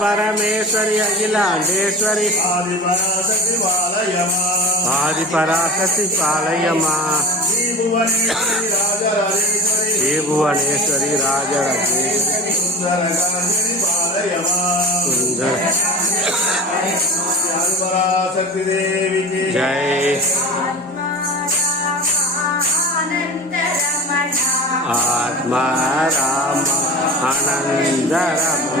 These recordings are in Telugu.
పరమేశ్వరి అఖిలాండేశ్వరి ఆది పరాశక్తి పాలయమా ఏ భువనేశ్వరి రాజరాజేశ్వరి జయ ఆత్మ రామ ఆనంద Rama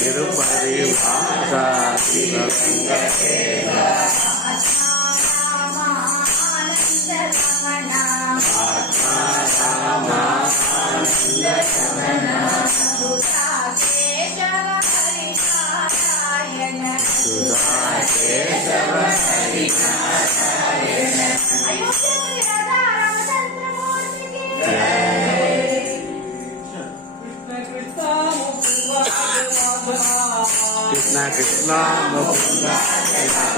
Terima kasih. Siga, siga, siga.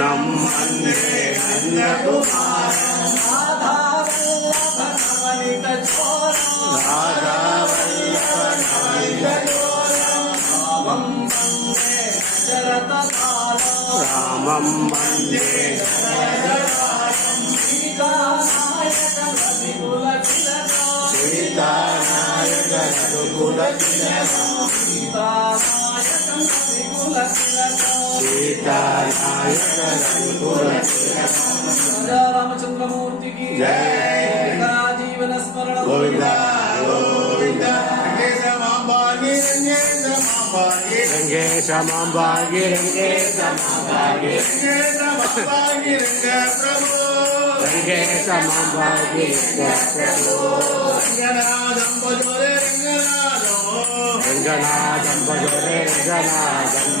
నమ్మన్నే కన్యకుమార రాధావల్లభ చోర రాధావల్లభ రామం వందే దశరథ రామచంద్రమూర్తికి జీవన స్మరణ గోవింద గోవింద రంగేశమాంబాగి రంగేశమాంబాగి రంగేశమాంబాగి రంగనాథం భజోరే రంగనాథం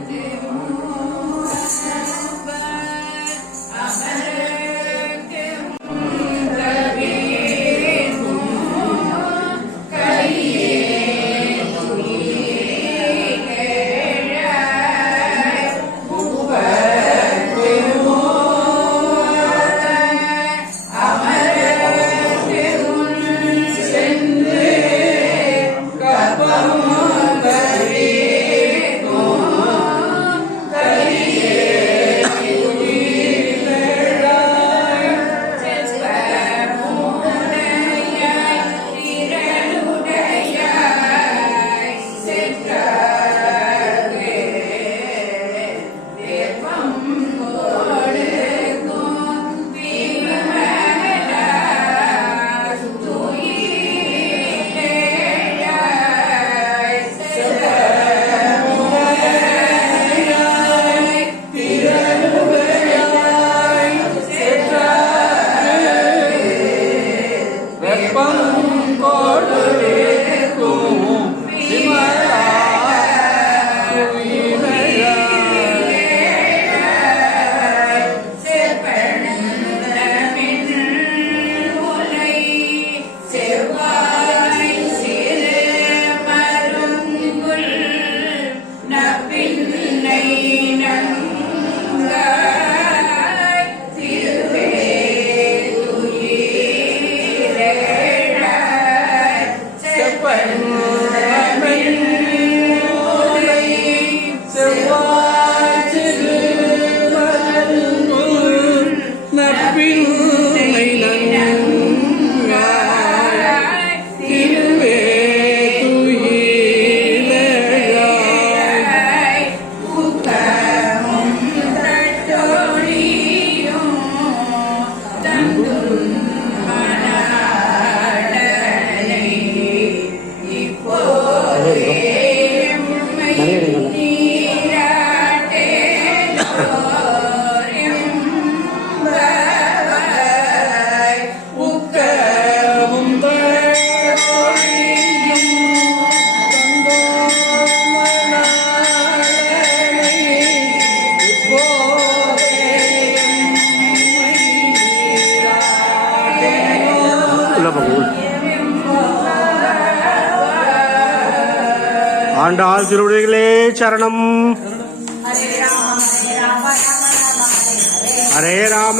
ஹரே ராம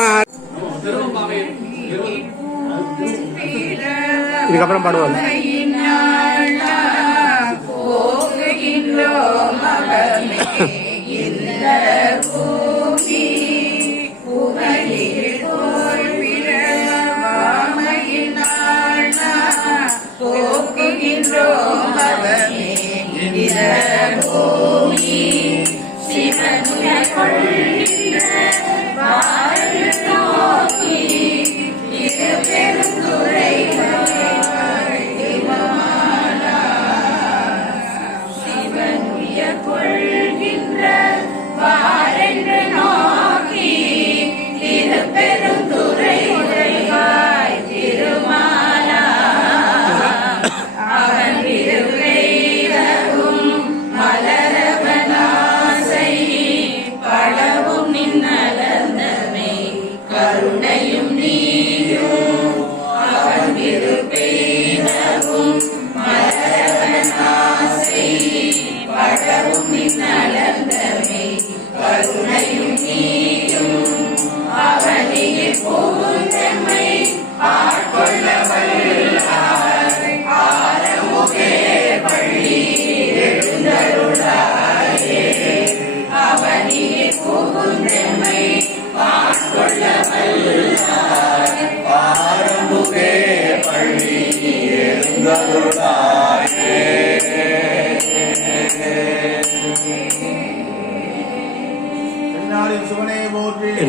இதுக்கப்புறம் பாடுவோம் Yeah.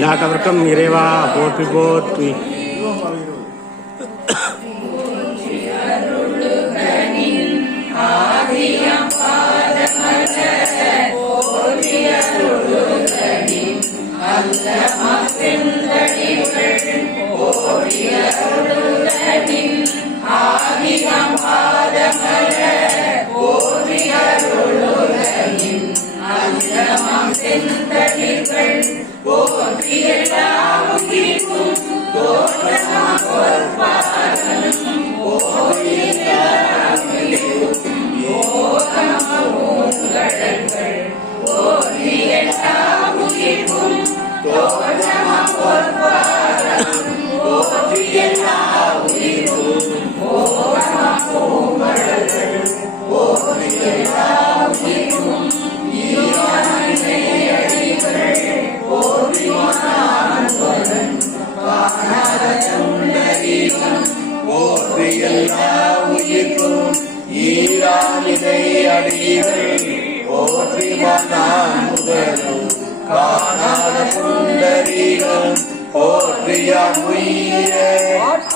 எல்லா கவர்க்கும் இறைவா போற்றி போற்றி Thank you.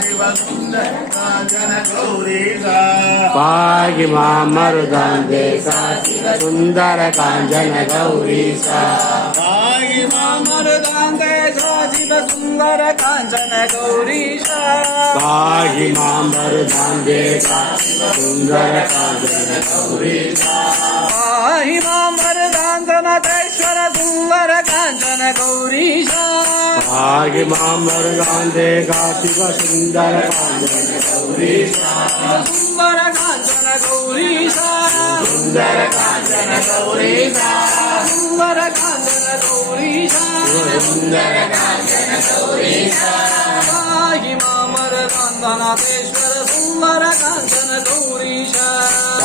ಶಿವಸುಂದ ಜನ ಗೌರೀಗ ಪಾಹಿ ಮಾಮರುದಂದೆ ಸುಂದರ ಕಾಂಜನ ಗೌರೀಶ ಪಾಹಿ ಮಾಮರುದಂದೆ ಶಿವ ಸುಂದರ ಕಾಂಜನ ಗೌರೀಶ ಪಾಹಿ ಮಾಮರುದಂದೆ ಶಿವ ಸುಂದರ ಕಾಂಜನ ಗೌರೀಶ ಪಾಹಿ ಮಾಮ कान्ते काशिव सुन्दर सुन्दर काञ्चन गौरीशा सुन्दर काञ्चन गौरीशा सुन्दर काञ्चन गौरीशा सुन्दर काञ्चन गौरीशा मामर कान्दनाथेश्वर सुन्दर काञ्चन गौरीशा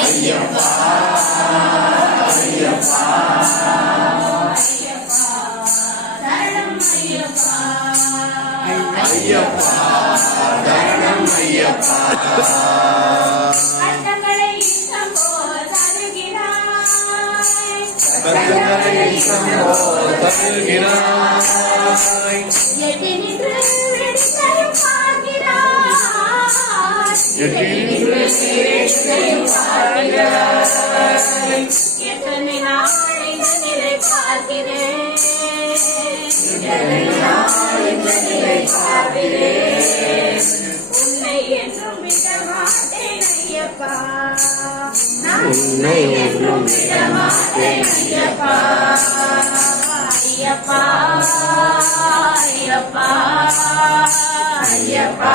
ஐயப்பா ஐயப்பா ஐயப்பா தரணம் ஐயப்பா கட்டங்களை இஷ்டம் us if you receive எத்தனை நாள் இந்த நிலை பார்க்கிறேன் எத்தனை நாள் இந்த நிலை பார்க்கிறேன் உன்னை என்றும் விட மாட்டேன் ஐயப்பா உன்னை என்றும் விட மாட்டேன் ஐயப்பா ஐயப்பா ஐயப்பா ஐயப்பா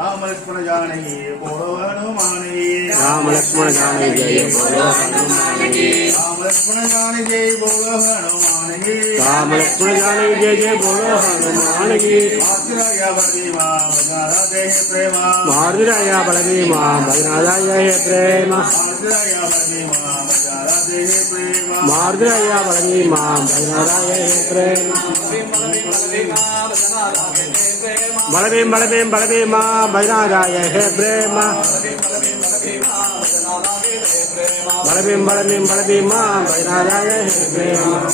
रामलक्ष्मण जानकी बोलो हनुमान राम लक्ष्मण जान जय बोलो हनुमान राम लक्ष्मण जान जय बोलो हनुमान राम लक्ष्मण जान जय जय बोलो हनुमान मारुराया बलवी मां भजनादाय प्रेम मारुराया बलवी मां भजनादाय प्रेम मारुराया बलवी मां भजनादाय प्रेम मारुराया बलवी मां भजनादाय प्रेम बलवे बलवे बलवे मां भजना जाय हे प्रेम बलबीम बलबीम बलबीमा भजना जाय हे प्रेम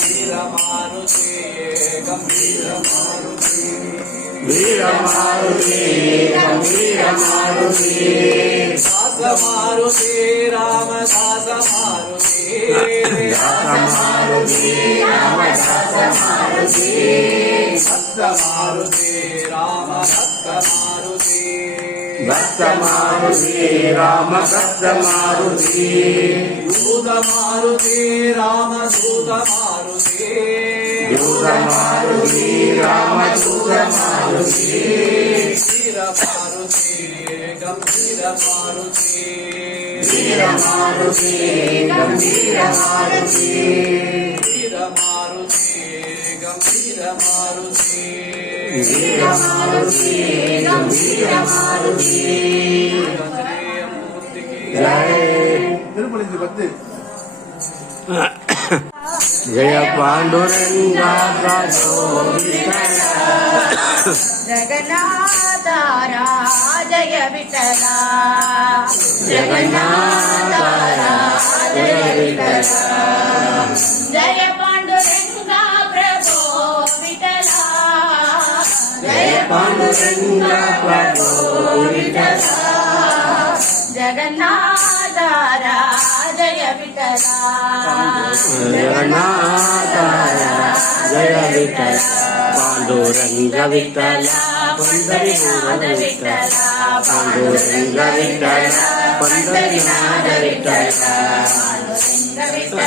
वीर मारुति गंभीर मारुति మారుతి రామదాస మారుతి మారుతి రామదాస మారుతి భక్త మారుతి రామ భక్త మారుతి భక్త మారుతి రామ భక్త మారుతి దూత మారుతి రామ దూత మారుతి దూత మారుతి రామ దూత మారుతి స్థిర మారుతి ಗಂಭೀರ ಮಾರುತಿ ವೀರ ಮಾರುತಿ ಗಂಭೀರ ಮಾರುತಿ ವೀರ ಮಾರುತಿ ಗಂಭೀರ ಮಾರುತಿ ವೀರ ಮಾರುತಿ ಗಂಭೀರ ಮಾರುತಿ ಮೂರ್ತಿಗೆ ತಿರುಪತಿ பத்து జయ పాండురంగ జగన్నాథారా జయ విఠలా జగన్నాథారా జయ విఠలా జయ పాండురంగ ప్రభో విఠలా జయ పాండురంగ ప్రభో విఠలా జగన్నాథారా జయ విఠలా జగన్నాథారా జయ విఠలా పాండురంగ విఠలా పండరినాథ విఠలా పాండురంగ విఠలా పండరినాథ విఠలా పాండురంగ విఠలా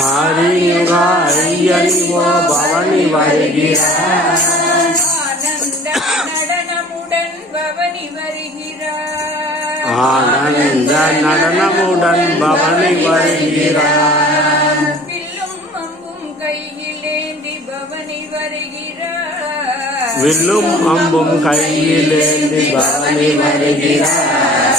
ஆதியுகா ஐயனிவோ பவனி வருகிறார் ஆனந்த நடனமுடன் பவனி வருகிறார் வில்லும் அம்பும் கையிலேந்தி பவனி வருகிறார்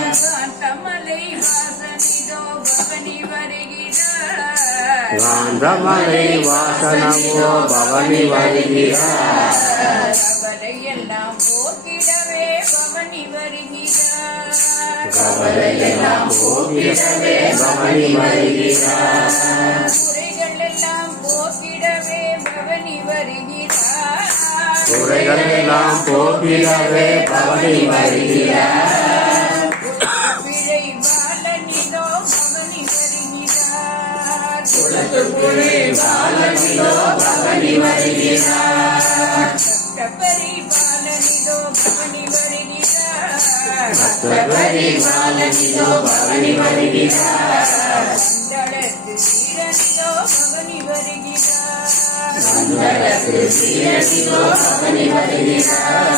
காந்தமலை வாசனமோ பவனி வருகிறார் கவலையெல்லாம் போக்கிடவே பவனி வருகிறார் குறைகளெல்லாம் போக்கிடவே பவனி வருகிறார் குறைகளெல்லாம் போக்கிடவே பவனி வருகிறார் ಸತುಗುಣೆ ಪಾಲನಿದೋ ಭವನಿ ಮರಿಗಿರ ಸಪ್ತಪರಿ ಪಾಲನಿದೋ ಭವನಿ ಮರಿಗಿರ ಸಪ್ತಪರಿ ಪಾಲನಿದೋ ಭವನಿ ಮರಿಗಿರ ಮಂದಳತ್ತು ಸೀರನಿದೋ ಭವನಿ ಮರಿಗಿರ ಮಂದಳತ್ತು ಸೀರನಿದೋ ಭವನಿ ಮರಿಗಿರ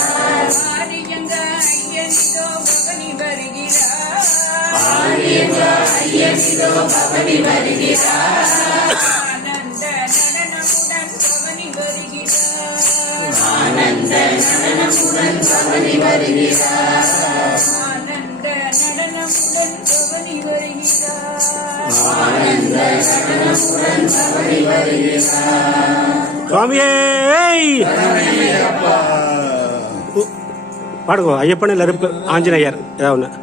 ಆರಿಯಂಗ ಅಯ್ಯನಿದೋ ಭವನಿ ಮರಿಗಿರ ಆರಿಯಂಗ நித்தியமிதோ பவனி வருகிறார் ஆனந்த நடனமுடன் பவனி வருகிறார் ஆனந்த நடனமுடன் பவனி வருகிறார் ஆனந்த நடனமுடன் பவனி வருகிறார் சுவாமியே பாடுவோம் ஐயப்பன் ஆஞ்சநேயர் ஏதாவது ஒன்று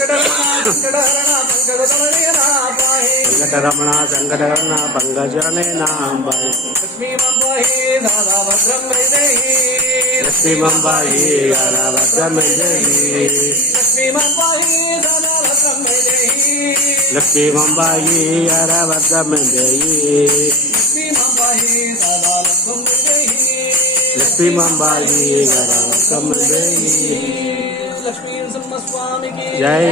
వెంకటరమణ సంకటరమణ పంకజనే నాంబాయి లక్ష్మీ మంబాయి లక్ష్మీ మంబాయి అరవర్ధమయ్యి లక్ష్మీ మంబాయి అరవర్ధమయ్యి జై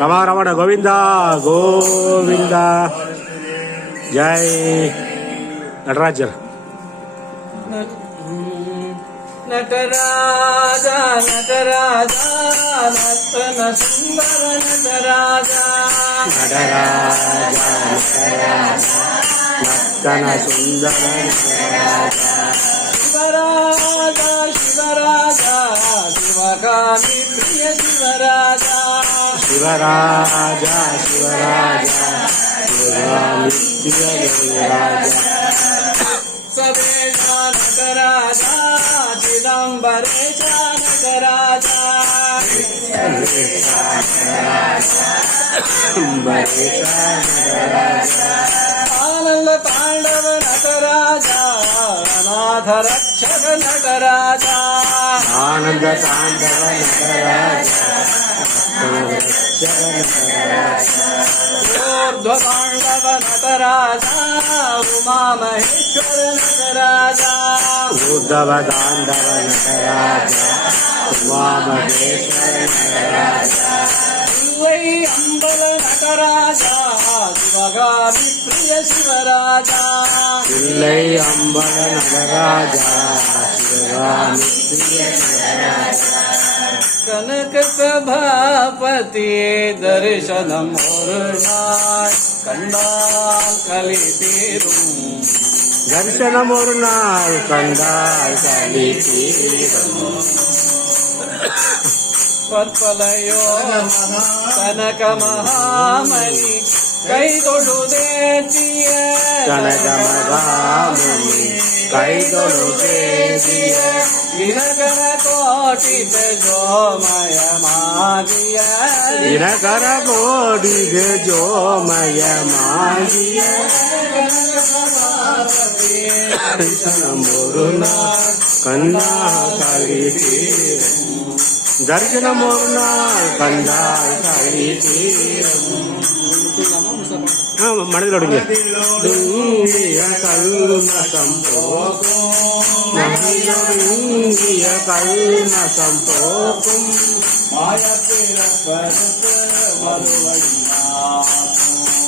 రమారమణ గోవింద గోవింద జై నటరాజర్ నటరాజా నటరాజా నటన సుందర నటరాజా నటరాజా నటన సుందర నటరాజా శివరాజా శివరాజా మహాకాళి ప్రియ శివరాజా శివరాజా శివరాజా శివరాజా సవే జానకరాజా చిదంబరే జానకరాజా జానకరాజా రంగ పాండవ నటరాజా అనాథ రక్షక నటరాజా ఆనంద పాండవ నటరాజా ఊర్ధ్వ పాండవ నటరాజా ఉమా మహేశ్వర నటరాజా ఉద్ధవ తాండవ నటరాజా ఉమా మహేశ్వర నటరాజా వై అంబల నటరాజా శివగామి ప్రియ శివరాజా పిల్లై అంబల నటరాజా శివగామి ప్రియ శివరాజా కనక సభాపతి దర్శనం కండాల్ కలితీరు దర్శనం కండాల్ కలితీరు ಪತ್ಪಲಯೋ ಕನಕ ಮಹಾಮಣಿ ಕೈ ತೊಡುದೇತಿಯ ಕನಕ ಮಹಾಮಣಿ ಕೈ ತೊಡುದೇತಿಯ ದಿನಕರ ಕೋಟಿ ಜೋಮಯ ಮಾಗಿಯ ದಿನಕರ ಕೋಟಿ ಜೋಮಯ ಮಾಗಿಯ ಕನ್ನಾ ಕಲಿತೀರ దర్శనమున மனதில் ஒடுங்க துங்கிய கல்மசம் போகிய கல்மசம் போக்கும்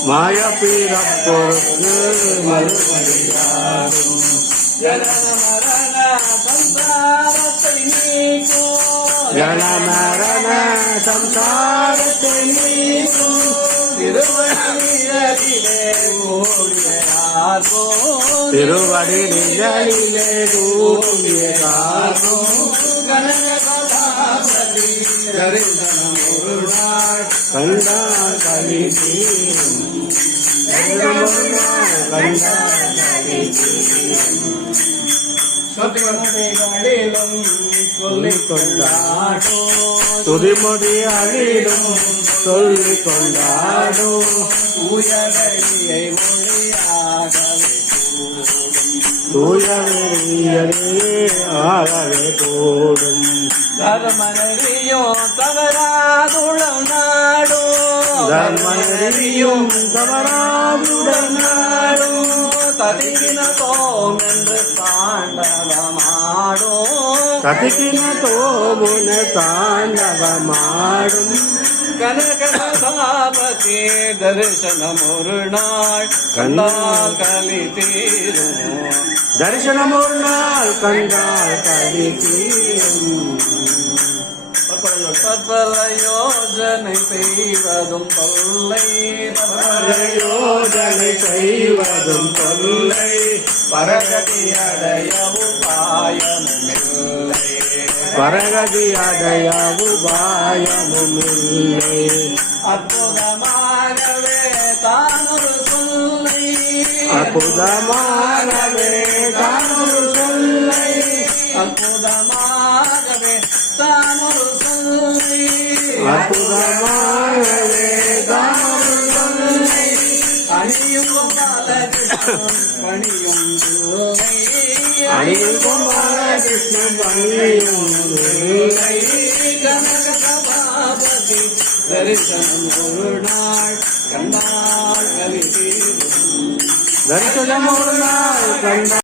மாய பிறப்பொருக்கு மறுபடியாகும் ஜன மரண சம்சாரத்தை நீக்கும் என மரண சம்சாரத்தை நீக்கும் திருவடி நிழலிலே கூடிய காசோ கண்டா கலி கண்டா கலி சொற்பதேகளும் சொல்லிக் கொண்டாடோ துதிமொழி அழிலும் சொல்லிக் கொண்டாடோ உயரடியை மொழியாக தூயவெளியே ஆகவே கூடும் தர்மநெறியோ தவறாதுளம் நாடோ தர்மநெறியும் நாடும் ಸತಿಗಿನ ತೋಮೆಂದು ತಾಂಡವ ಮಾಡೋ ಸತಿಗಿನ ತೋಮುನ ತಾಂಡವ ಮಾಡು ಕನಕನ ಭಾವತಿ ದರ್ಶನ ಮುರುನಾಳ್ ಕಂಡಾಲ್ ಕಲಿತೀರು ದರ್ಶನ ಮುರುನಾಳ್ ಕಂಡಾಲ್ ಕಲಿತೀರು சர்பல யோஜனை செய்வதும் தொல்லை யோஜனை செய்வதும் தொல்லை பரகதி அடையவும் பாயமில்லை பரகதி அடையவும் பாயமும் இல்லை அற்புதமாகவே தானொரு சொல்லை அற்புதமாகவே தானொரு சொல்லை அற்புதமாக தரிசனம் ஒரு நாள் கண்டாள் கவி தரிசனம் ஒரு நாள் கண்டாள்